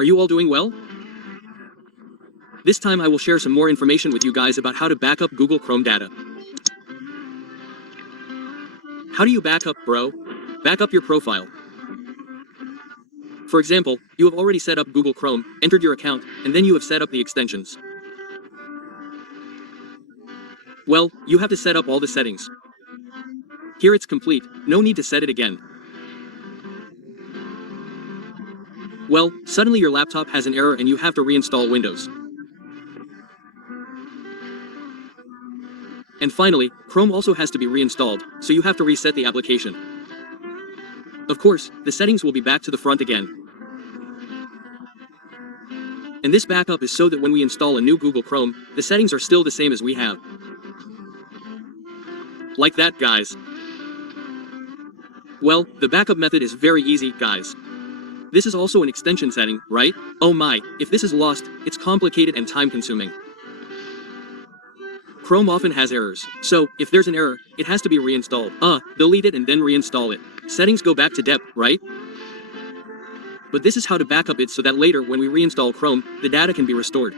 Are you all doing well? This time I will share some more information with you guys about how to back up Google Chrome data. How do you back up, bro? Back up your profile. For example, you have already set up Google Chrome, entered your account, and then you have set up the extensions. Well, you have to set up all the settings. Here it's complete, no need to set it again. Well, suddenly your laptop has an error and you have to reinstall Windows. And finally, Chrome also has to be reinstalled, so you have to reset the application. Of course, the settings will be back to the front again. And this backup is so that when we install a new Google Chrome, the settings are still the same as we have. Like that, guys. Well, the backup method is very easy, guys. This is also an extension setting, right? Oh my, if this is lost, it's complicated and time-consuming. Chrome often has errors, so, if there's an error, it has to be reinstalled. Delete it and then reinstall it. Settings go back to dep, right? But this is how to backup it so that later when we reinstall Chrome, the data can be restored.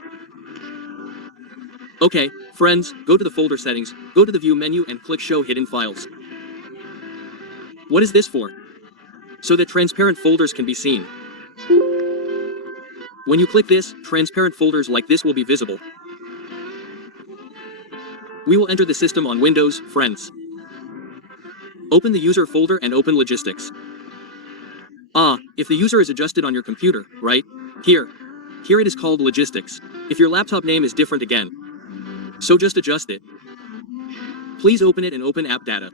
Okay, friends, go to the folder settings, go to the view menu and click show hidden files. What is this for? So that transparent folders can be seen. When you click this, transparent folders like this will be visible. We will enter the system on Windows, friends. Open the user folder and open logistics. If the user is adjusted on your computer, right? Here it is called logistics. If your laptop name is different again. So just adjust it. Please open it and open app data.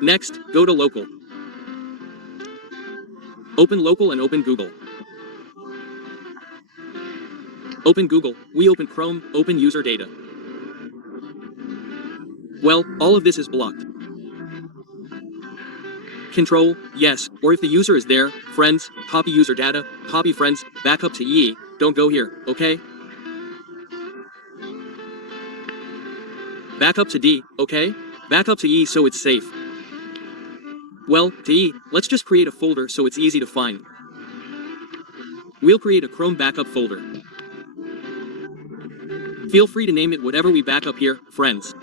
Next, go to local. Open local and open Google. Open Google, we open Chrome, open user data. Well, all of this is blocked. Control, yes, or if the user is there, friends, copy user data, copy friends, backup to EE, don't go here, okay? Backup to D, okay? Backup to E so it's safe. Well, to E, let's just create a folder so it's easy to find. We'll create a Chrome backup folder. Feel free to name it whatever we back up here, friends.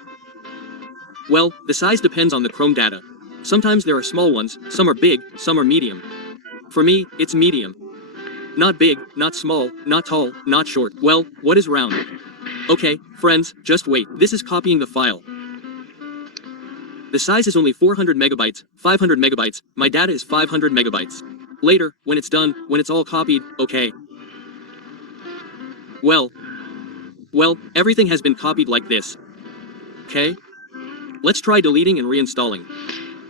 Well, the size depends on the Chrome data. Sometimes there are small ones, some are big, some are medium. For me, it's medium. Not big, not small, not tall, not short. Well, what is round? Okay, friends, just wait. This is copying the file. The size is only 400 megabytes, 500 megabytes, my data is 500 megabytes. Later, when it's done, when it's all copied, okay. Well, everything has been copied like this. Okay? Let's try deleting and reinstalling.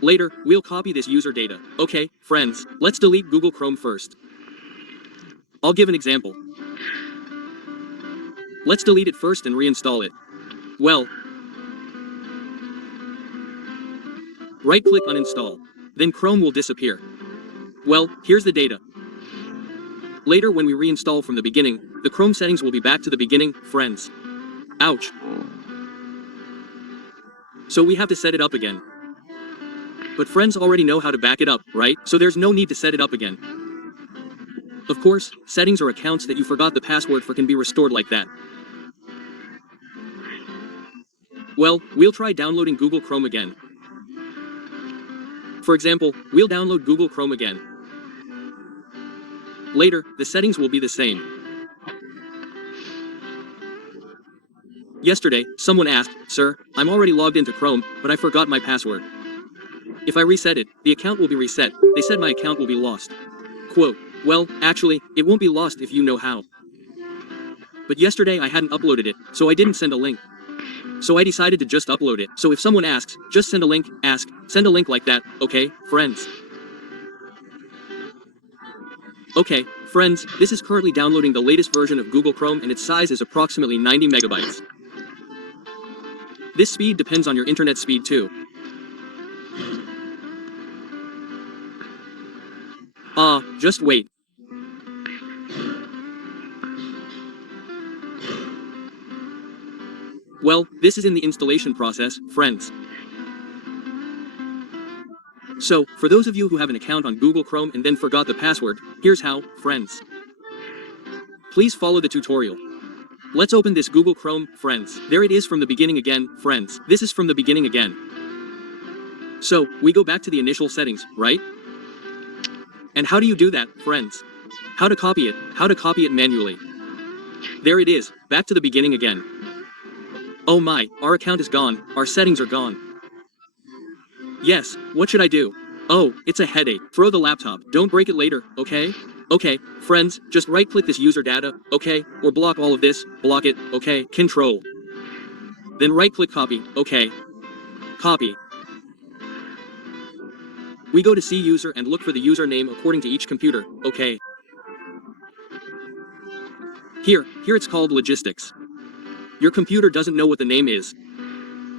Later, we'll copy this user data. Okay, friends, let's delete Google Chrome first. I'll give an example. Let's delete it first and reinstall it. Well, right-click uninstall. Then Chrome will disappear. Well, here's the data. Later when we reinstall from the beginning, the Chrome settings will be back to the beginning, friends. Ouch. So we have to set it up again. But friends already know how to back it up, right? So there's no need to set it up again. Of course, settings or accounts that you forgot the password for can be restored like that. Well, we'll try downloading Google Chrome again. For example, we'll download Google Chrome again. Later, the settings will be the same. Yesterday, someone asked, "Sir, I'm already logged into Chrome, but I forgot my password. If I reset it, the account will be reset. They said my account will be lost." Quote, well, actually, it won't be lost if you know how. But yesterday I hadn't uploaded it, so I didn't send a link. So I decided to just upload it. So if someone asks, just send a link, send a link like that, okay, friends? Okay, friends, this is currently downloading the latest version of Google Chrome and its size is approximately 90 megabytes. This speed depends on your internet speed too. Just wait. Well, this is in the installation process, friends. So, for those of you who have an account on Google Chrome and then forgot the password, here's how, friends. Please follow the tutorial. Let's open this Google Chrome, friends. There it is from the beginning again, friends. This is from the beginning again. So, we go back to the initial settings, right? And how do you do that, friends? How to copy it? How to copy it manually? There it is, back to the beginning again. Oh my, our account is gone, our settings are gone. Yes, what should I do? Oh, it's a headache. Throw the laptop, don't break it later, okay? Okay, friends, just right-click this user data, okay? Or block all of this, block it, okay? Control. Then right-click copy, okay? Copy. We go to see user and look for the username according to each computer, okay? Here it's called logistics. Your computer doesn't know what the name is.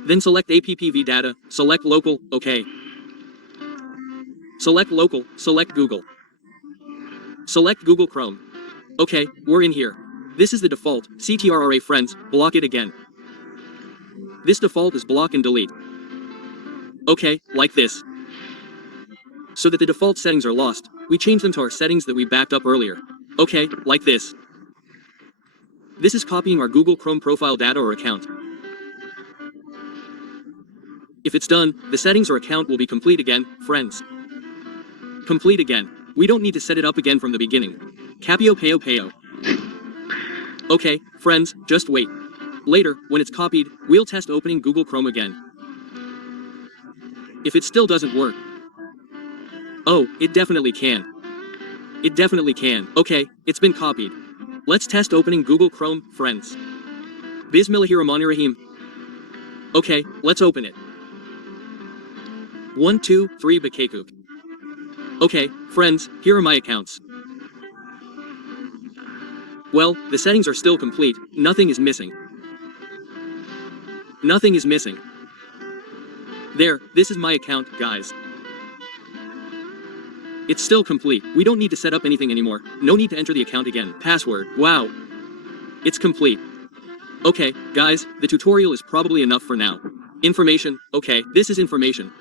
Then select APPV data, select local, okay. Select local, select Google. Select Google Chrome. Okay, we're in here. This is the default, CTRRA friends, block it again. This default is block and delete. Okay, like this. So that the default settings are lost, we change them to our settings that we backed up earlier. Okay, like this. This is copying our Google Chrome profile data or account. If it's done, the settings or account will be complete again, friends. Complete again. We don't need to set it up again from the beginning. Capio payo payo. Okay, friends, just wait. Later, when it's copied, we'll test opening Google Chrome again. If it still doesn't work. Oh, it definitely can. It definitely can. Okay, it's been copied. Let's test opening Google Chrome, friends. Bismillahirrahmanirrahim. Okay, let's open it. 1, 2, 3 Bakakuk. Okay, friends, here are my accounts. Well, the settings are still complete, nothing is missing. Nothing is missing. There, this is my account, guys. It's still complete, we don't need to set up anything anymore, no need to enter the account again. Password, wow. It's complete. Okay, guys, the tutorial is probably enough for now. Information, okay, this is information.